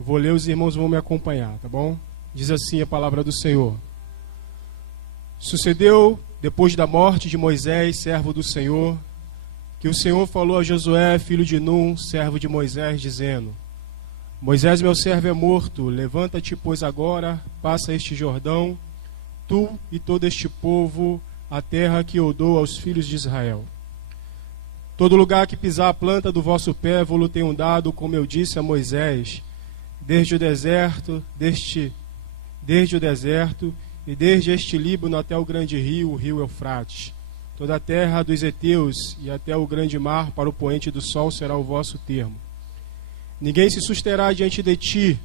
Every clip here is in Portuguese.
Eu vou ler, os irmãos vão me acompanhar, tá bom? Diz assim a palavra do Senhor. Sucedeu, depois da morte de Moisés, servo do Senhor, que o Senhor falou a Josué, filho de Num, servo de Moisés, dizendo: Moisés, meu servo, é morto. Levanta-te, pois, agora, passa este Jordão, tu e todo este povo, a terra que eu dou aos filhos de Israel. Todo lugar que pisar a planta do vosso pé, vou-lo tenho dado, como eu disse a Moisés, desde o deserto e desde este Líbano até o grande rio, o rio Eufrates. Toda a terra dos heteus e até o grande mar, para o poente do sol, será o vosso termo. Ninguém se susterá diante de ti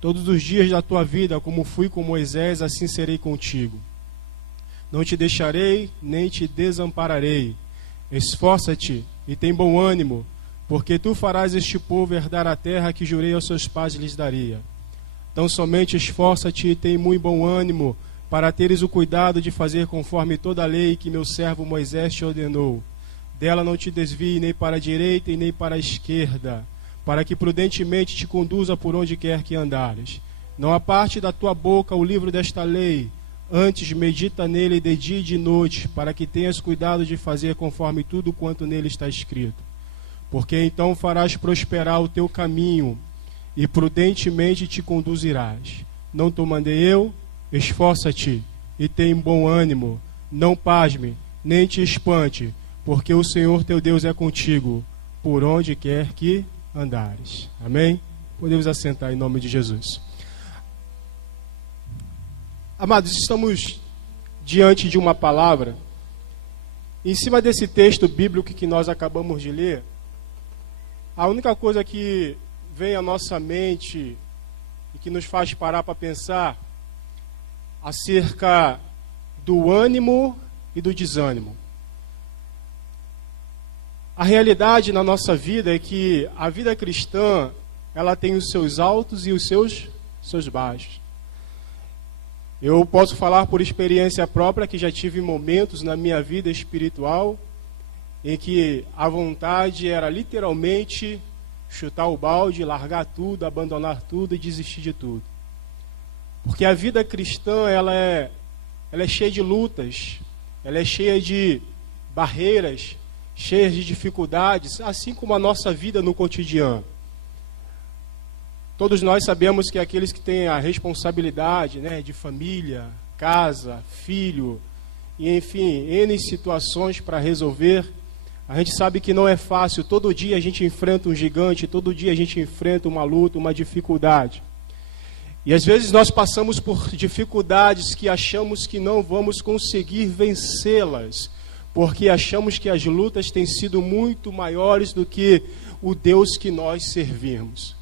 todos os dias da tua vida, como fui com Moisés, assim serei contigo. Não te deixarei, nem te desampararei. Esforça-te e tem bom ânimo, porque tu farás este povo herdar a terra que jurei aos seus pais lhes daria. Então somente esforça-te e tem muito bom ânimo, para teres o cuidado de fazer conforme toda a lei que meu servo Moisés te ordenou. Dela não te desvie nem para a direita e nem para a esquerda, para que prudentemente te conduza por onde quer que andares. Não aparte da tua boca o livro desta lei, antes medita nele de dia e de noite, para que tenhas cuidado de fazer conforme tudo quanto nele está escrito. Porque então farás prosperar o teu caminho, e prudentemente te conduzirás. Não te mandei eu? Esforça-te e tem bom ânimo, não pasme, nem te espante, porque o Senhor teu Deus é contigo, por onde quer que andares. Amém? Podemos assentar em nome de Jesus. Amados, estamos diante de uma palavra. Em cima desse texto bíblico que nós acabamos de ler, a única coisa que vem à nossa mente e que nos faz parar para pensar acerca do ânimo e do desânimo. A realidade na nossa vida é que a vida cristã, ela tem os seus altos e os seus baixos. Eu posso falar por experiência própria que já tive momentos na minha vida espiritual em que a vontade era literalmente chutar o balde, largar tudo, abandonar tudo e desistir de tudo. Porque a vida cristã, ela é cheia de lutas, ela é cheia de barreiras, cheia de dificuldades, assim como a nossa vida no cotidiano. Todos nós sabemos que aqueles que têm a responsabilidade, né, de família, casa, filho, e enfim, N situações para resolver, a gente sabe que não é fácil. Todo dia a gente enfrenta um gigante, todo dia a gente enfrenta uma luta, uma dificuldade. E às vezes nós passamos por dificuldades que achamos que não vamos conseguir vencê-las, porque achamos que as lutas têm sido muito maiores do que o Deus que nós servimos.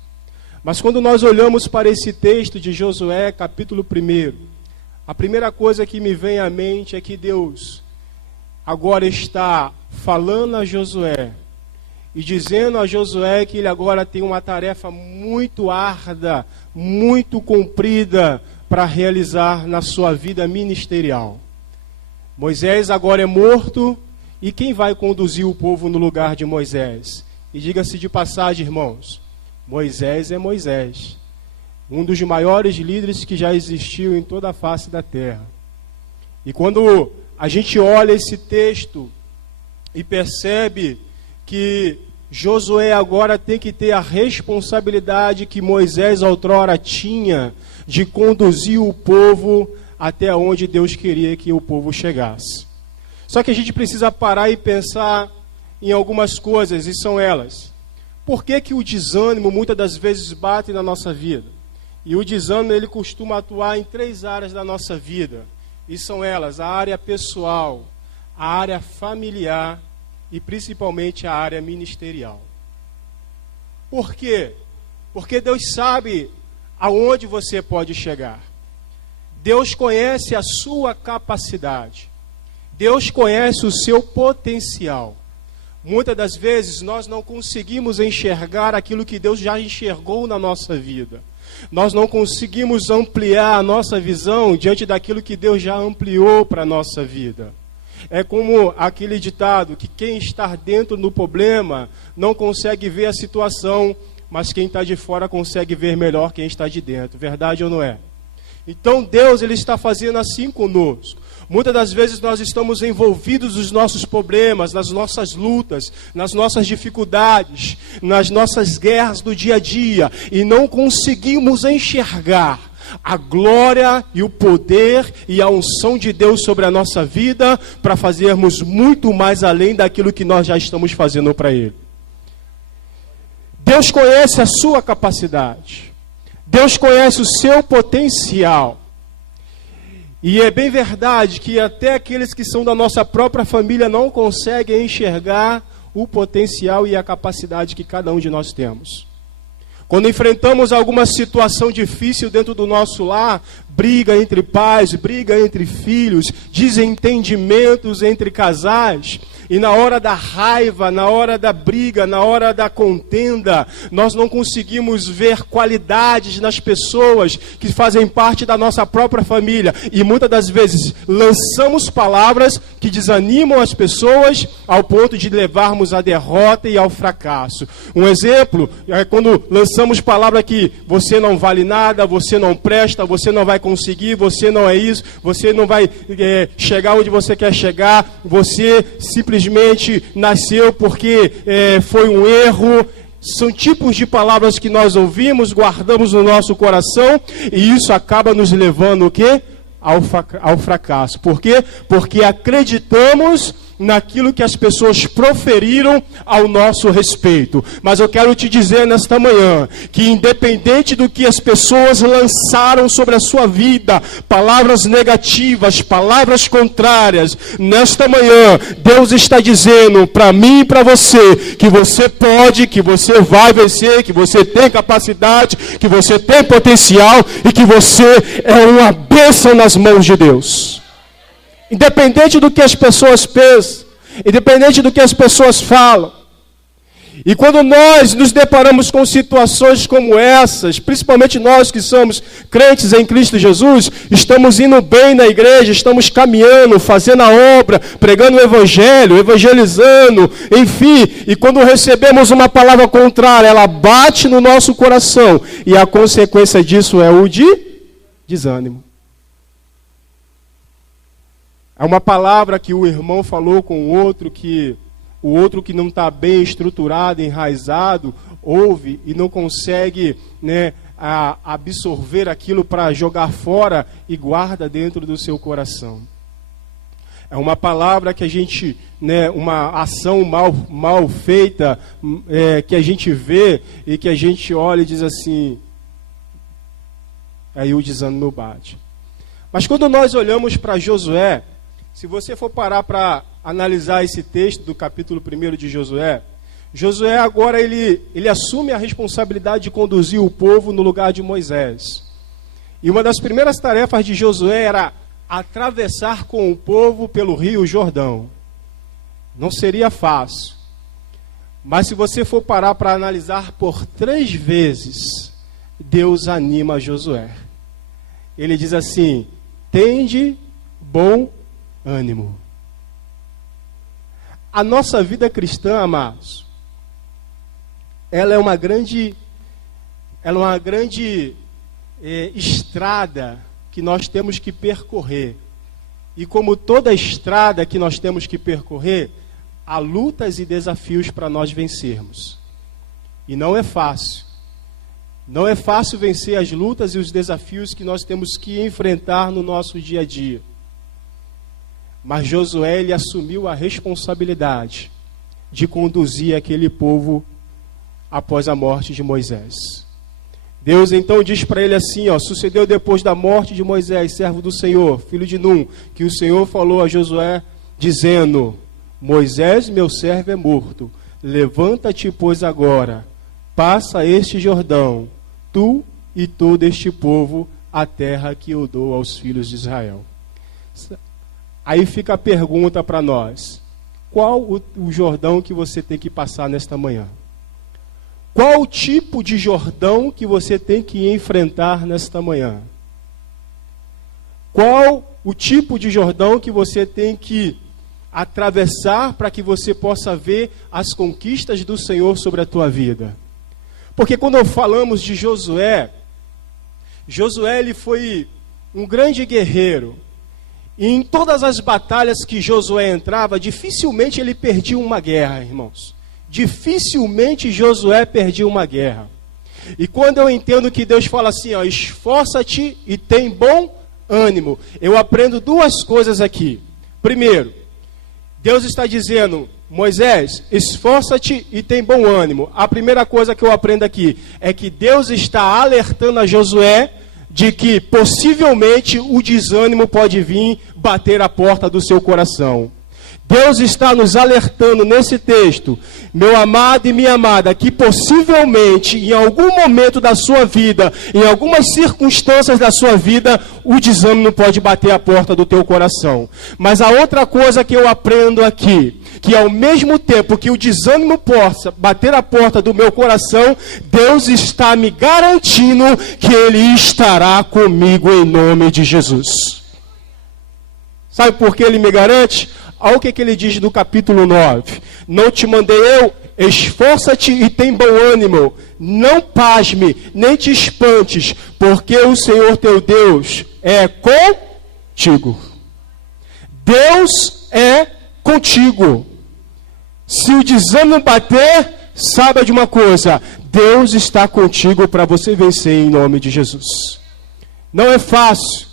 Mas quando nós olhamos para esse texto de Josué, capítulo 1, a primeira coisa que me vem à mente é que Deus agora está falando a Josué e dizendo a Josué que ele agora tem uma tarefa muito árdua, muito comprida para realizar na sua vida ministerial. Moisés agora é morto, e quem vai conduzir o povo no lugar de Moisés? E diga-se de passagem, irmãos, Moisés é Moisés, um dos maiores líderes que já existiu em toda a face da terra. E quando a gente olha esse texto e percebe que Josué agora tem que ter a responsabilidade que Moisés outrora tinha de conduzir o povo até onde Deus queria que o povo chegasse. Só que a gente precisa parar e pensar em algumas coisas, e são elas. Por que que o desânimo muitas das vezes bate na nossa vida? E o desânimo, ele costuma atuar em 3 áreas da nossa vida. E são elas: a área pessoal, a área familiar e principalmente a área ministerial. Por quê? Porque Deus sabe aonde você pode chegar. Deus conhece a sua capacidade. Deus conhece o seu potencial. Muitas das vezes nós não conseguimos enxergar aquilo que Deus já enxergou na nossa vida. Nós não conseguimos ampliar a nossa visão diante daquilo que Deus já ampliou para a nossa vida. É como aquele ditado que quem está dentro do problema não consegue ver a situação mas quem está de fora consegue ver melhor quem está de dentro. Verdade ou não é? Então Deus, Ele está fazendo assim conosco. Muitas das vezes nós estamos envolvidos nos nossos problemas, nas nossas lutas, nas nossas dificuldades, nas nossas guerras do dia a dia, e não conseguimos enxergar a glória e o poder e a unção de Deus sobre a nossa vida para fazermos muito mais além daquilo que nós já estamos fazendo para Ele. Deus conhece a sua capacidade. Deus conhece o seu potencial. E é bem verdade que até aqueles que são da nossa própria família não conseguem enxergar o potencial e a capacidade que cada um de nós temos. Quando enfrentamos alguma situação difícil dentro do nosso lar, briga entre pais, briga entre filhos, desentendimentos entre casais, e na hora da raiva, na hora da briga, na hora da contenda, nós não conseguimos ver qualidades nas pessoas que fazem parte da nossa própria família. E muitas das vezes lançamos palavras que desanimam as pessoas ao ponto de levarmos à derrota e ao fracasso. Um exemplo é quando lançamos palavras que você não vale nada, você não presta, você não vai conseguir, você não é isso, você não vai chegar onde você quer chegar, você simplesmente nasceu porque foi um erro. São tipos de palavras que nós ouvimos, guardamos no nosso coração, e isso acaba nos levando o quê? Ao fracasso. Por quê? Porque acreditamos naquilo que as pessoas proferiram ao nosso respeito. Mas eu quero te dizer nesta manhã, que independente do que as pessoas lançaram sobre a sua vida, palavras negativas, palavras contrárias, nesta manhã, Deus está dizendo para mim e para você, que você pode, que você vai vencer, que você tem capacidade, que você tem potencial, e que você é uma bênção nas mãos de Deus. Independente do que as pessoas pensam, independente do que as pessoas falam. E quando nós nos deparamos com situações como essas, principalmente nós que somos crentes em Cristo Jesus, estamos indo bem na igreja, estamos caminhando, fazendo a obra, pregando o evangelho, evangelizando, enfim, e quando recebemos uma palavra contrária, ela bate no nosso coração, e a consequência disso é o de desânimo. É uma palavra que o irmão falou com o outro que não está bem estruturado, enraizado, ouve e não consegue, absorver aquilo para jogar fora e guarda dentro do seu coração. É uma palavra que a gente, uma ação mal feita, que a gente vê e que a gente olha e diz assim, aí o desânimo bate. Mas quando nós olhamos para Josué, se você for parar para analisar esse texto do capítulo 1 de Josué, Josué agora ele assume a responsabilidade de conduzir o povo no lugar de Moisés. E uma das primeiras tarefas de Josué era atravessar com o povo pelo rio Jordão. Não seria fácil. Mas se você for parar para analisar por 3 vezes, Deus anima Josué. Ele diz assim, tende bom ânimo. A nossa vida cristã, amados, ela é uma grande estrada que nós temos que percorrer. E como toda estrada que nós temos que percorrer, há lutas e desafios para nós vencermos. E não é fácil. Não é fácil vencer as lutas e os desafios que nós temos que enfrentar no nosso dia a dia. Mas Josué, ele assumiu a responsabilidade de conduzir aquele povo após a morte de Moisés. Deus então diz para ele assim, sucedeu depois da morte de Moisés, servo do Senhor, filho de Num, que o Senhor falou a Josué, dizendo, Moisés, meu servo, é morto, levanta-te, pois agora, passa este Jordão, tu e todo este povo, a terra que eu dou aos filhos de Israel. Aí fica a pergunta para nós, qual o Jordão que você tem que passar nesta manhã? Qual o tipo de Jordão que você tem que enfrentar nesta manhã? Qual o tipo de Jordão que você tem que atravessar para que você possa ver as conquistas do Senhor sobre a tua vida? Porque quando falamos de Josué, Josué ele foi um grande guerreiro. E em todas as batalhas que Josué entrava, dificilmente ele perdia uma guerra, irmãos. Dificilmente Josué perdia uma guerra. E quando eu entendo que Deus fala assim, ó, esforça-te e tem bom ânimo, eu aprendo duas coisas aqui. Primeiro, Deus está dizendo, Moisés, esforça-te e tem bom ânimo. A primeira coisa que eu aprendo aqui é que Deus está alertando a Josué de que possivelmente o desânimo pode vir bater a porta do seu coração. Deus está nos alertando nesse texto, meu amado e minha amada, que possivelmente em algum momento da sua vida, em algumas circunstâncias da sua vida, o desânimo pode bater a porta do teu coração. Mas a outra coisa que eu aprendo aqui, que ao mesmo tempo que o desânimo possa bater a porta do meu coração, Deus está me garantindo que Ele estará comigo em nome de Jesus. Sabe por que Ele me garante? Olha o que ele diz no capítulo 9. Não te mandei eu, esforça-te e tem bom ânimo. Não pasme, nem te espantes, porque o Senhor teu Deus é contigo. Deus é contigo. Se o desânimo bater, saiba de uma coisa, Deus está contigo para você vencer em nome de Jesus. Não é fácil.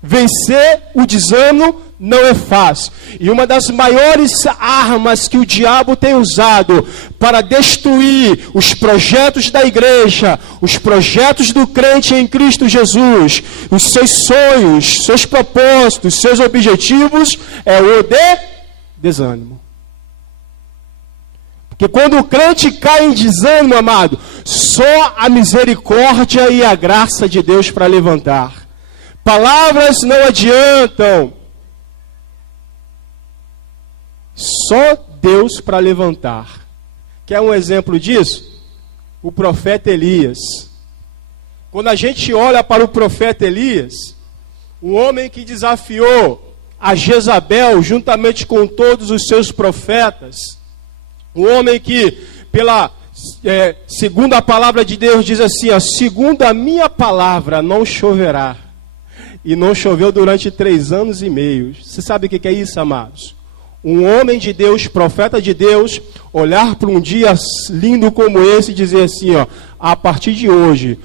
Vencer o desânimo não é fácil. E uma das maiores armas que o diabo tem usado para destruir os projetos da igreja, os projetos do crente em Cristo Jesus, os seus sonhos, seus propósitos, seus objetivos, é o desânimo. Porque quando o crente cai em desânimo, amado, só a misericórdia e a graça de Deus para levantar. Palavras não adiantam. Só Deus para levantar. Quer um exemplo disso? O profeta Elias. Quando a gente olha para o profeta Elias, o homem que desafiou a Jezabel juntamente com todos os seus profetas, o homem que, segundo a palavra de Deus, diz assim, ó, segundo a minha palavra não choverá. E não choveu durante 3 anos e meio. Você sabe o que é isso, amados? Um homem de Deus, profeta de Deus, olhar para um dia lindo como esse e dizer assim, ó, a partir de hoje,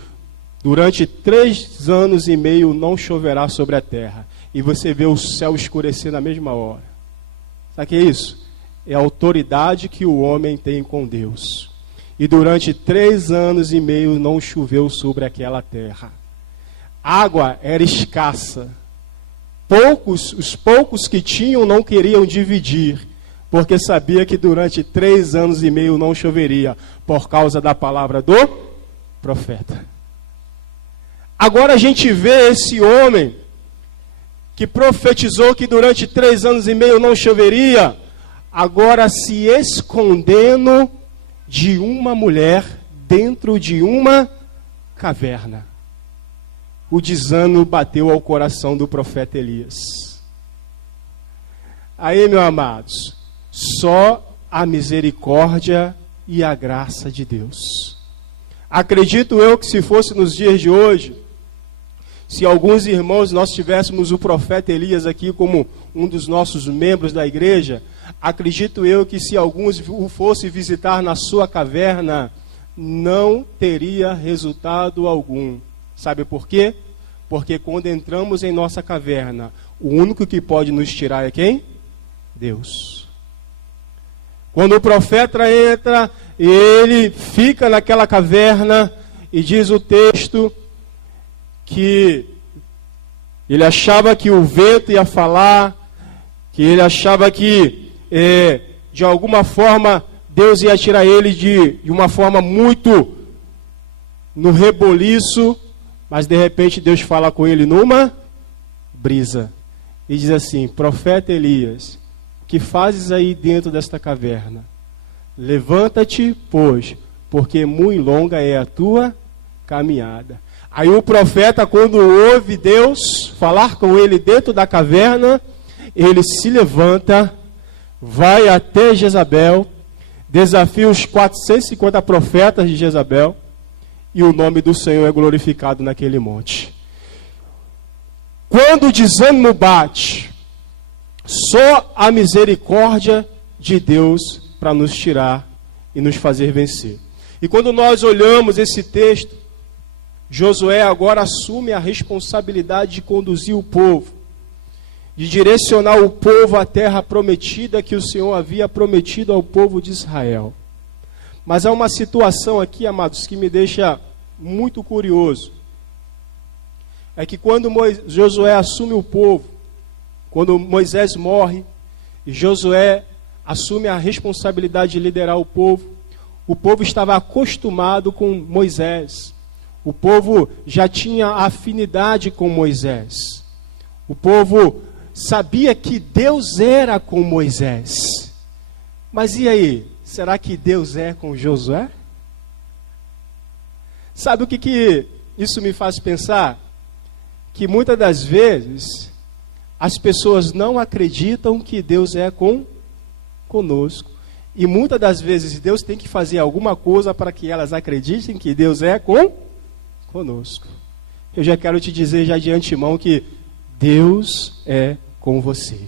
durante 3 anos e meio não choverá sobre a terra. E você vê o céu escurecer na mesma hora. Sabe o que é isso? É a autoridade que o homem tem com Deus. E durante 3 anos e meio não choveu sobre aquela terra. Água era escassa. Os poucos que tinham não queriam dividir, porque sabia que durante 3 anos e meio não choveria, por causa da palavra do profeta. Agora a gente vê esse homem que profetizou que durante 3 anos e meio não choveria, agora se escondendo de uma mulher dentro de uma caverna. O desânimo bateu ao coração do profeta Elias. Aí, meus amados, só a misericórdia e a graça de Deus. Acredito eu que se fosse nos dias de hoje, se alguns irmãos, nós tivéssemos o profeta Elias aqui como um dos nossos membros da igreja, acredito eu que se alguns o fossem visitar na sua caverna, não teria resultado algum. Sabe por quê? Porque quando entramos em nossa caverna, o único que pode nos tirar é quem? Deus. Quando o profeta entra, ele fica naquela caverna e diz o texto que ele achava que o vento ia falar, que ele achava que de alguma forma Deus ia tirar ele de uma forma muito no reboliço, mas de repente Deus fala com ele numa brisa e diz assim: profeta Elias, o que fazes aí dentro desta caverna? Levanta-te, pois, porque muito longa é a tua caminhada. Aí o profeta, quando ouve Deus falar com ele dentro da caverna, ele se levanta, vai até Jezabel, desafia os 450 profetas de Jezabel, e o nome do Senhor é glorificado naquele monte. Quando o desânimo bate, só a misericórdia de Deus para nos tirar e nos fazer vencer. E quando nós olhamos esse texto, Josué agora assume a responsabilidade de conduzir o povo, de direcionar o povo à terra prometida que o Senhor havia prometido ao povo de Israel. Mas há uma situação aqui, amados, que me deixa muito curioso. É que quando Josué assume o povo, quando Moisés morre, e Josué assume a responsabilidade de liderar o povo estava acostumado com Moisés. O povo já tinha afinidade com Moisés. O povo sabia que Deus era com Moisés. Mas e aí? Será que Deus é com Josué? Sabe o que isso me faz pensar? Que muitas das vezes as pessoas não acreditam que Deus é conosco. E muitas das vezes Deus tem que fazer alguma coisa para que elas acreditem que Deus é conosco. Eu já quero te dizer já de antemão que Deus é com você.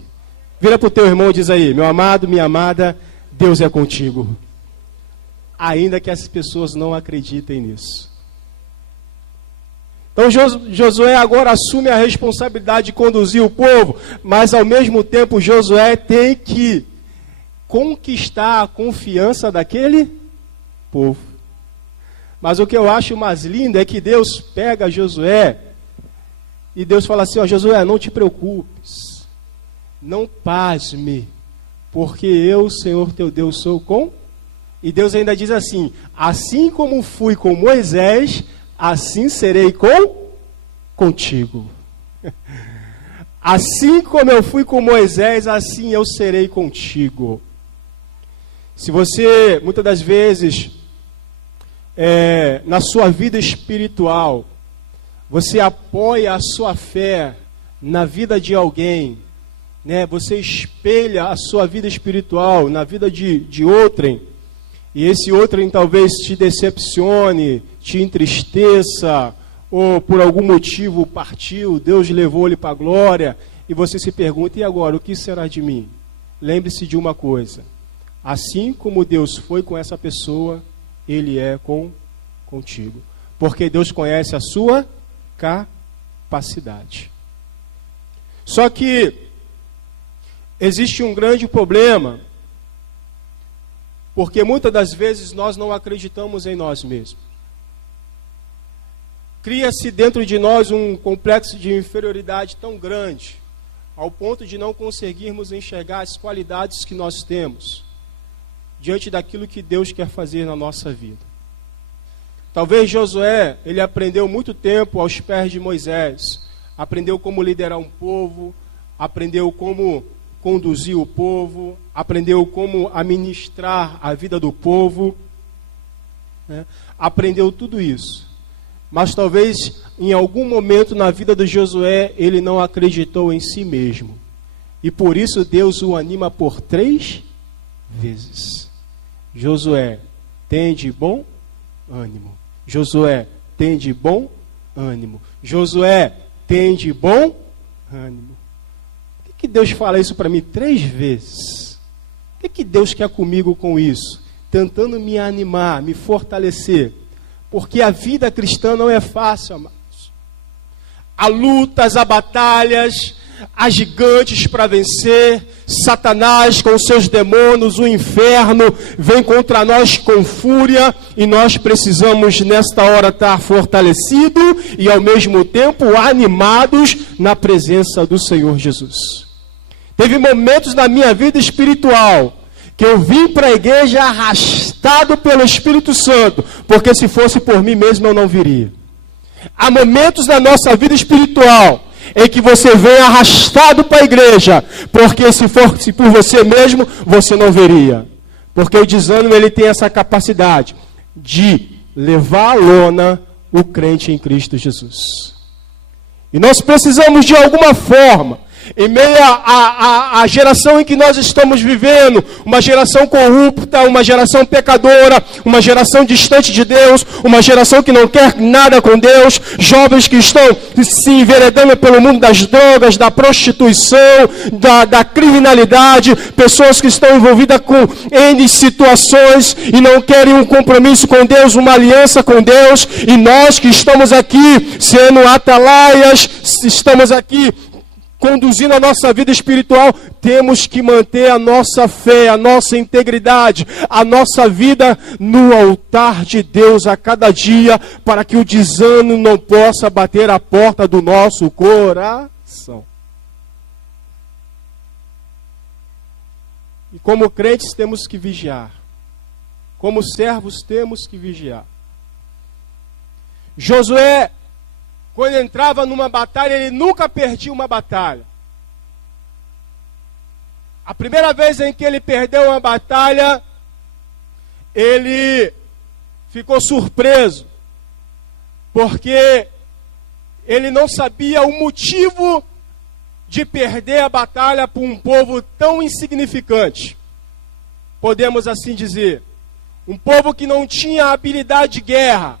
Vira para o teu irmão e diz aí: meu amado, minha amada, Deus é contigo. Ainda que as pessoas não acreditem nisso. Então Josué agora assume a responsabilidade de conduzir o povo, mas ao mesmo tempo Josué tem que conquistar a confiança daquele povo. Mas o que eu acho mais lindo é que Deus pega Josué e Deus fala assim: ó, Josué, não te preocupes, não pasme, porque eu, Senhor teu Deus, sou com... E Deus ainda diz assim: assim como fui com Moisés, assim serei contigo. Assim como eu fui com Moisés, assim eu serei contigo. Se você, muitas das vezes, na sua vida espiritual, você apoia a sua fé na vida de alguém, né? Você espelha a sua vida espiritual na vida de outrem, e esse outrem talvez te decepcione, te entristeça, ou por algum motivo partiu, Deus levou ele para a glória, e você se pergunta: e agora, o que será de mim? Lembre-se de uma coisa: assim como Deus foi com essa pessoa, Ele é contigo. Porque Deus conhece a sua capacidade. Só que existe um grande problema, porque muitas das vezes nós não acreditamos em nós mesmos. Cria-se dentro de nós um complexo de inferioridade tão grande, ao ponto de não conseguirmos enxergar as qualidades que nós temos diante daquilo que Deus quer fazer na nossa vida. Talvez Josué, ele aprendeu muito tempo aos pés de Moisés, aprendeu como liderar um povo, aprendeu como conduzir o povo, aprendeu como administrar a vida do povo, né? Aprendeu tudo isso. Mas talvez em algum momento na vida de Josué ele não acreditou em si mesmo. E por isso Deus o anima por 3 vezes. Josué, tem de bom ânimo. Josué, tem de bom ânimo. Josué, tem de bom ânimo. Por que Deus fala isso para mim 3 vezes? O que Deus quer comigo com isso? Tentando me animar, me fortalecer. Porque a vida cristã não é fácil, amados. Há lutas, há batalhas, há gigantes para vencer. Satanás com seus demônios, o inferno, vem contra nós com fúria. E nós precisamos nesta hora estar fortalecidos e ao mesmo tempo animados na presença do Senhor Jesus. Teve momentos na minha vida espiritual que eu vim para a igreja arrastado pelo Espírito Santo, porque se fosse por mim mesmo eu não viria. Há momentos na nossa vida espiritual em que você vem arrastado para a igreja, porque se fosse por você mesmo, você não viria. Porque o desânimo, ele tem essa capacidade de levar à lona o crente em Cristo Jesus. E nós precisamos de alguma forma Em meio à geração em que nós estamos vivendo, uma geração corrupta, uma geração pecadora, uma geração distante de Deus, uma geração que não quer nada com Deus, jovens que estão se enveredando pelo mundo das drogas, da prostituição, da criminalidade, pessoas que estão envolvidas com N situações e não querem um compromisso com Deus, uma aliança com Deus, e nós que estamos aqui sendo atalaias, estamos aqui conduzindo a nossa vida espiritual, temos que manter a nossa fé, a nossa integridade, a nossa vida no altar de Deus a cada dia, para que o desânimo não possa bater a porta do nosso coração. E como crentes temos que vigiar, como servos temos que vigiar. Josué, quando entrava numa batalha, ele nunca perdia uma batalha. A primeira vez em que ele perdeu uma batalha, ele ficou surpreso, porque ele não sabia o motivo de perder a batalha por um povo tão insignificante. Podemos assim dizer, um povo que não tinha habilidade de guerra.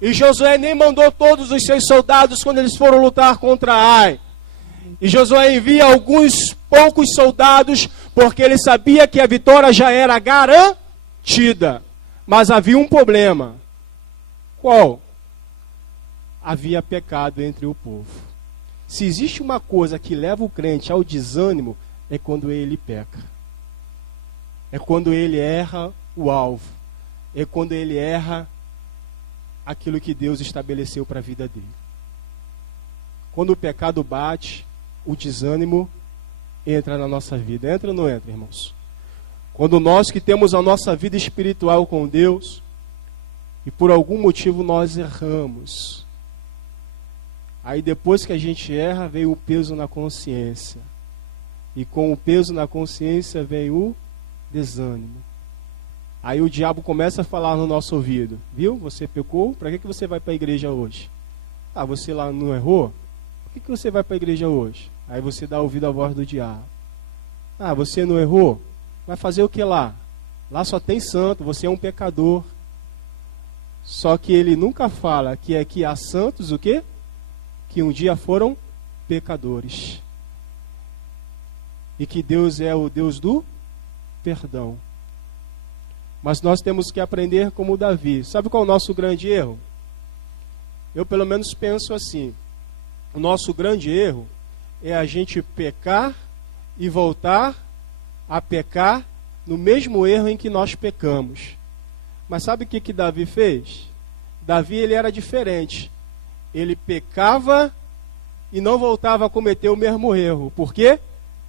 E Josué nem mandou todos os seus soldados quando eles foram lutar contra Ai. E Josué envia alguns poucos soldados, porque ele sabia que a vitória já era garantida. Mas havia um problema. Qual? Havia pecado entre o povo. Se existe uma coisa que leva o crente ao desânimo, é quando ele peca. É quando ele erra o alvo. É quando ele erra aquilo que Deus estabeleceu para a vida dele. Quando o pecado bate, o desânimo entra na nossa vida. Entra ou não entra, irmãos? Quando nós que temos a nossa vida espiritual com Deus, e por algum motivo nós erramos, aí depois que a gente erra, vem o peso na consciência. E com o peso na consciência vem o desânimo. Aí o diabo começa a falar no nosso ouvido. Viu? Você pecou? Para que você vai para a igreja hoje? Ah, você lá não errou? Por que você vai para a igreja hoje? Aí você dá ouvido à voz do diabo. Ah, você não errou? Vai fazer o que lá? Lá só tem santo, você é um pecador. Só que ele nunca fala que aqui há santos o quê? Que um dia foram pecadores. E que Deus é o Deus do perdão. Mas nós temos que aprender como Davi. Sabe qual é o nosso grande erro? Eu pelo menos penso assim. O nosso grande erro é a gente pecar e voltar a pecar no mesmo erro em que nós pecamos. Mas sabe o que Davi fez? Davi, ele era diferente. Ele pecava e não voltava a cometer o mesmo erro. Por quê?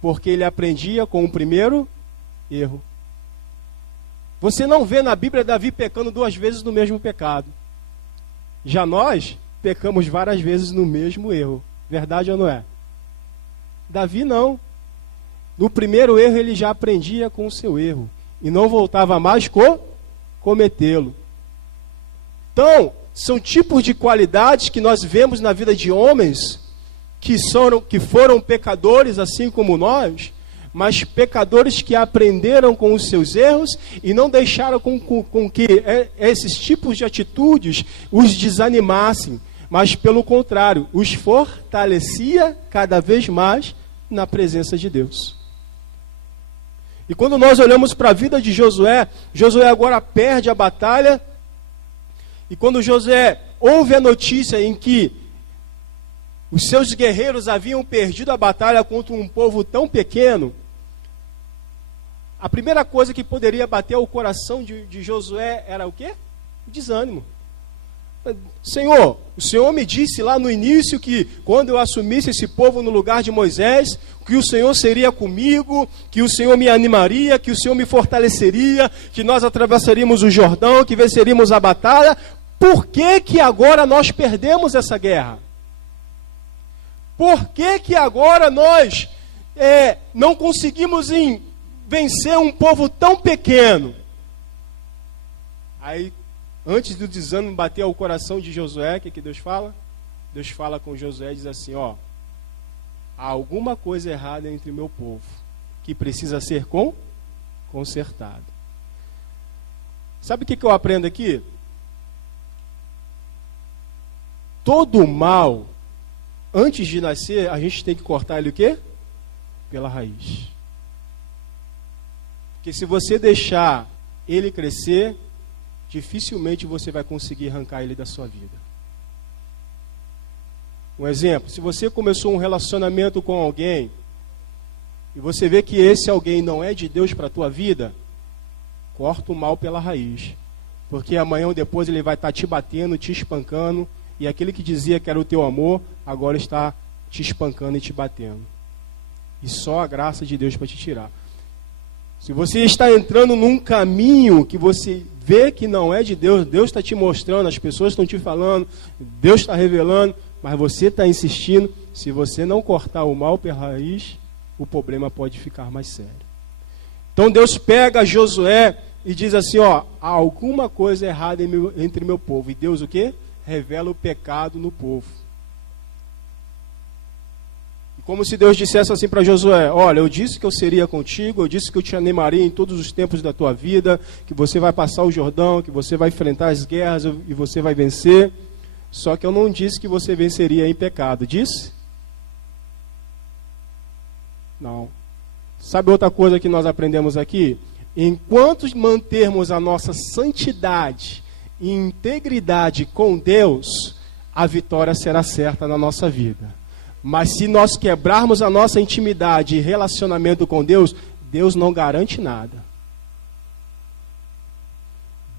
Porque ele aprendia com o primeiro erro. Você não vê na Bíblia Davi pecando 2 vezes no mesmo pecado. Já nós pecamos várias vezes no mesmo erro. Verdade ou não é? Davi não. No primeiro erro ele já aprendia com o seu erro. E não voltava mais cometê-lo. Então, são tipos de qualidades que nós vemos na vida de homens que foram pecadores assim como nós, mas pecadores que aprenderam com os seus erros e não deixaram com que esses tipos de atitudes os desanimassem, mas pelo contrário, os fortalecia cada vez mais na presença de Deus. E quando nós olhamos para a vida de Josué, Josué agora perde a batalha, e quando Josué ouve a notícia em que os seus guerreiros haviam perdido a batalha contra um povo tão pequeno, a primeira coisa que poderia bater o coração de Josué era o quê? O desânimo. Senhor, o Senhor me disse lá no início que quando eu assumisse esse povo no lugar de Moisés, que o Senhor seria comigo, que o Senhor me animaria, que o Senhor me fortaleceria, que nós atravessaríamos o Jordão, que venceríamos a batalha. Por que que agora nós perdemos essa guerra? Por que que agora nós não conseguimos vencer um povo tão pequeno? Aí, antes do desânimo bater ao coração de Josué, o que Deus fala? Deus fala com Josué e diz assim, há alguma coisa errada entre o meu povo, que precisa ser consertado. Sabe o que eu aprendo aqui? Todo mal, antes de nascer, a gente tem que cortar ele o quê? Pela raiz. Porque se você deixar ele crescer, dificilmente você vai conseguir arrancar ele da sua vida. Um exemplo, se você começou um relacionamento com alguém, e você vê que esse alguém não é de Deus para a tua vida, corta o mal pela raiz. Porque amanhã ou depois ele vai estar te batendo, te espancando, e aquele que dizia que era o teu amor, agora está te espancando e te batendo. E só a graça de Deus para te tirar. Se você está entrando num caminho que você vê que não é de Deus, Deus está te mostrando, as pessoas estão te falando, Deus está revelando, mas você está insistindo, se você não cortar o mal pela raiz, o problema pode ficar mais sério. Então Deus pega Josué e diz assim, ó, há alguma coisa errada entre meu povo. E Deus o quê? Revela o pecado no povo. Como se Deus dissesse assim para Josué, olha, eu disse que eu seria contigo, eu disse que eu te animaria em todos os tempos da tua vida, que você vai passar o Jordão, que você vai enfrentar as guerras e você vai vencer. Só que eu não disse que você venceria em pecado. Disse? Não. Sabe outra coisa que nós aprendemos aqui? Enquanto mantermos a nossa santidade e integridade com Deus, a vitória será certa na nossa vida. Mas se nós quebrarmos a nossa intimidade e relacionamento com Deus, Deus não garante nada.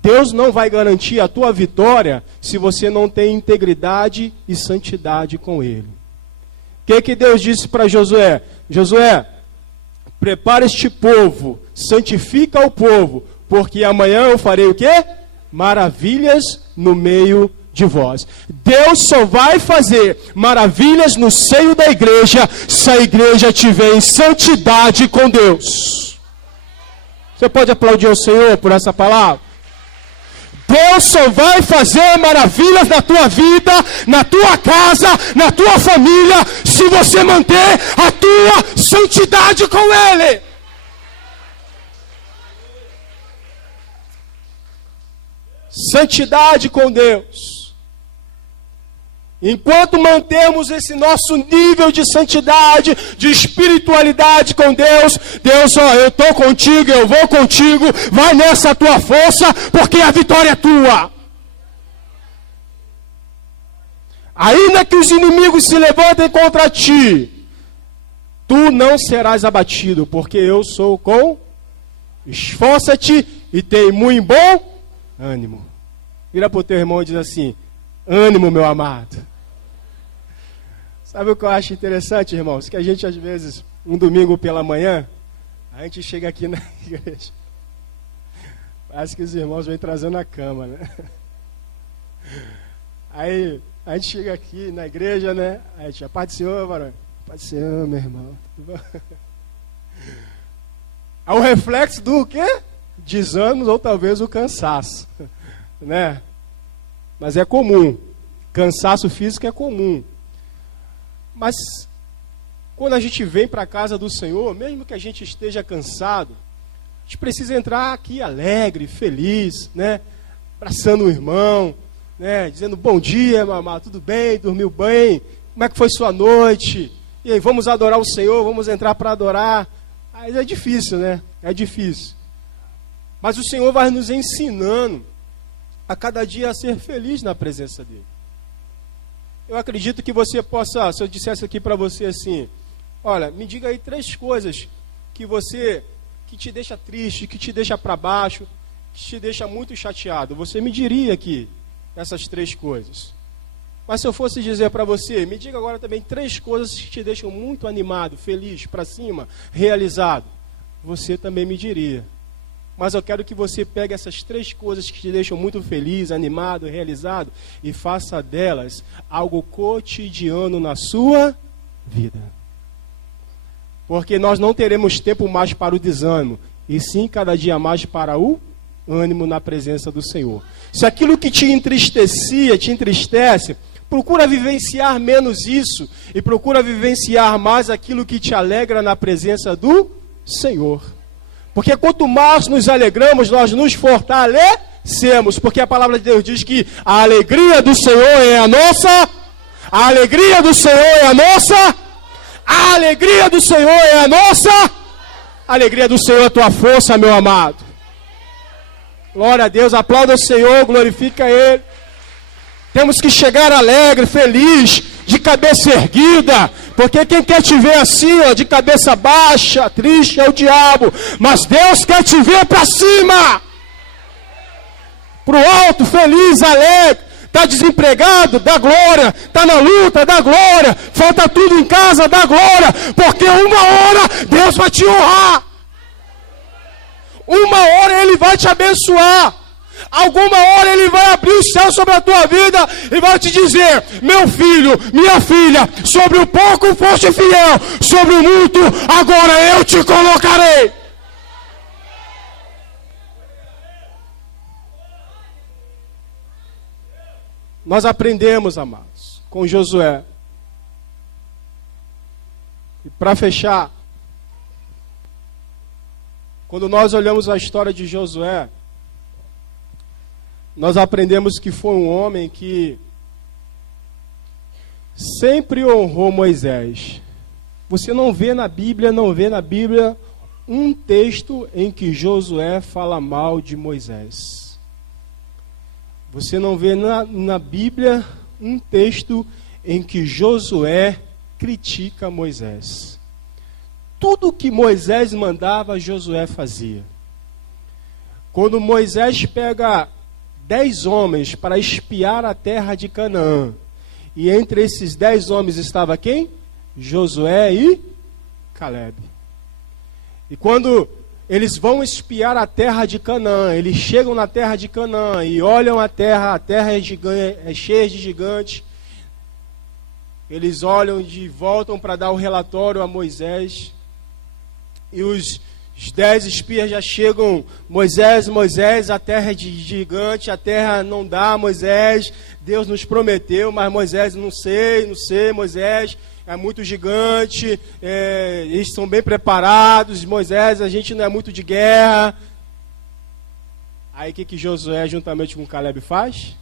Deus não vai garantir a tua vitória se você não tem integridade e santidade com Ele. O que Deus disse para Josué? Josué, prepara este povo, santifica o povo, porque amanhã eu farei o quê? Maravilhas no meio de vós. Deus só vai fazer maravilhas no seio da igreja se a igreja tiver em santidade com Deus. Você pode aplaudir ao Senhor por essa palavra? Deus só vai fazer maravilhas na tua vida, na tua casa, na tua família, se você manter a tua santidade com Ele. Santidade com Deus. Enquanto mantermos esse nosso nível de santidade, de espiritualidade com Deus, Deus, ó, eu estou contigo, eu vou contigo, vai nessa tua força, porque a vitória é tua. Ainda que os inimigos se levantem contra ti, tu não serás abatido, porque eu sou com. Esforça-te e tem muito bom ânimo. Vira para o teu irmão e diz assim, ânimo, meu amado. Sabe o que eu acho interessante, irmãos? Que a gente, às vezes, um domingo pela manhã, a gente chega aqui na igreja. Parece que os irmãos vêm trazendo a cama, né? Aí, a gente chega aqui na igreja, né? Aí a gente, a paz do Senhor, varão. Paz do Senhor, meu irmão. É o reflexo do quê? Desânimo ou talvez o cansaço, né? Mas é comum. Cansaço físico é comum. Mas, quando a gente vem para a casa do Senhor, mesmo que a gente esteja cansado, a gente precisa entrar aqui alegre, feliz, né? Abraçando o irmão, né? Dizendo, bom dia, mamá, tudo bem? Dormiu bem? Como é que foi sua noite? E aí, vamos adorar o Senhor, vamos entrar para adorar. Aí é difícil, né? É difícil. Mas o Senhor vai nos ensinando a cada dia a ser feliz na presença dEle. Eu acredito que você possa, se eu dissesse aqui para você assim, olha, me diga aí 3 coisas que te deixa triste, que te deixa para baixo, que te deixa muito chateado. Você me diria aqui essas 3 coisas. Mas se eu fosse dizer para você, me diga agora também 3 coisas que te deixam muito animado, feliz, para cima, realizado. Você também me diria. Mas eu quero que você pegue essas 3 coisas que te deixam muito feliz, animado, realizado e faça delas algo cotidiano na sua vida. Porque nós não teremos tempo mais para o desânimo, e sim cada dia mais para o ânimo na presença do Senhor. Se aquilo que te entristecia, te entristece, Procura vivenciar menos isso e procura vivenciar mais aquilo que te alegra na presença do Senhor. Porque quanto mais nos alegramos, nós nos fortalecemos. Porque a palavra de Deus diz que a alegria do Senhor é a nossa. A alegria do Senhor é a nossa. A alegria do Senhor é a nossa. A alegria do Senhor é a tua força, meu amado. Glória a Deus, aplauda o Senhor, glorifica Ele. Temos que chegar alegre, feliz, de cabeça erguida. Porque quem quer te ver assim, ó, de cabeça baixa, triste, é o diabo. Mas Deus quer te ver para cima. Para o alto, feliz, alegre. Está desempregado, dá glória. Está na luta, dá glória. Falta tudo em casa, dá glória. Porque uma hora Deus vai te honrar. Uma hora Ele vai te abençoar. Alguma hora Ele vai abrir o céu sobre a tua vida e vai te dizer: meu filho, minha filha, sobre o pouco foste fiel, sobre o muito agora eu te colocarei. Nós aprendemos, amados, com Josué. E para fechar, quando nós olhamos a história de Josué, nós aprendemos que foi um homem que sempre honrou Moisés. Você não vê na Bíblia um texto em que Josué fala mal de Moisés. Você não vê na Bíblia um texto em que Josué critica Moisés. Tudo que Moisés mandava, Josué fazia. Quando Moisés pega 10 homens para espiar a terra de Canaã, e entre esses 10 homens estava quem? Josué e Caleb. E quando eles vão espiar a terra de Canaã, eles chegam na terra de Canaã e olham a terra é cheia de gigantes. Eles olham e voltam para dar o relatório a Moisés. E os 10 espias já chegam: Moisés, a terra é de gigante, a terra não dá, Moisés, Deus nos prometeu, mas Moisés, não sei, Moisés, é muito gigante, eles são bem preparados, Moisés, a gente não é muito de guerra. Aí o que Josué juntamente com Caleb faz?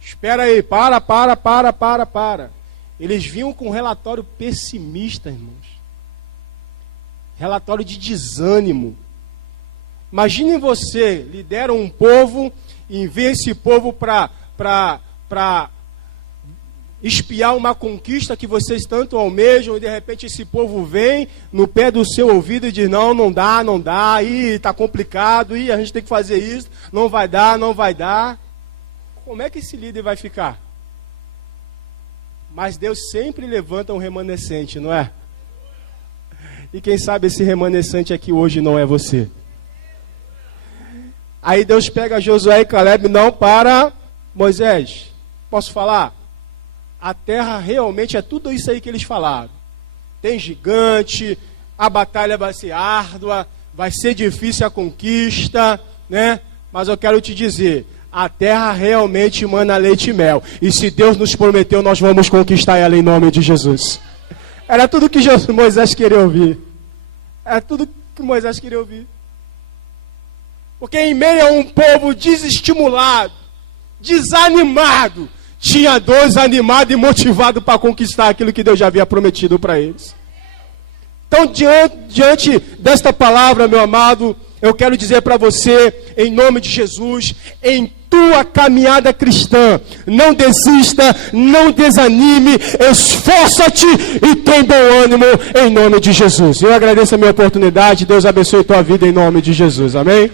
Espera aí, para. Eles vinham com um relatório pessimista, irmãos. Relatório de desânimo. Imagine você, lidera um povo e envia esse povo para espiar uma conquista que vocês tanto almejam, e de repente esse povo vem no pé do seu ouvido e diz: não dá, está complicado, a gente tem que fazer isso, não vai dar. Como é que esse líder vai ficar? Mas Deus sempre levanta um remanescente, não é? E quem sabe esse remanescente aqui hoje não é você. Aí Deus pega Josué e Caleb: não, para, Moisés, posso falar? A terra realmente é tudo isso aí que eles falaram. Tem gigante, a batalha vai ser árdua, vai ser difícil a conquista, né? Mas eu quero te dizer, a terra realmente mana leite e mel. E se Deus nos prometeu, nós vamos conquistar ela em nome de Jesus. Era tudo que Moisés queria ouvir. Era tudo que Moisés queria ouvir. Porque em meio a um povo desestimulado, desanimado, tinha 2 animados e motivados para conquistar aquilo que Deus já havia prometido para eles. Então, diante desta palavra, meu amado, eu quero dizer para você, em nome de Jesus, em tua caminhada cristã, não desista, não desanime, esforça-te e tem bom ânimo em nome de Jesus. Eu agradeço a minha oportunidade, Deus abençoe tua vida em nome de Jesus, amém?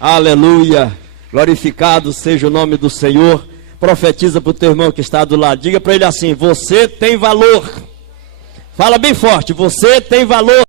Aleluia, glorificado seja o nome do Senhor. Profetiza para o teu irmão que está do lado, diga para ele assim: você tem valor. Fala bem forte: você tem valor.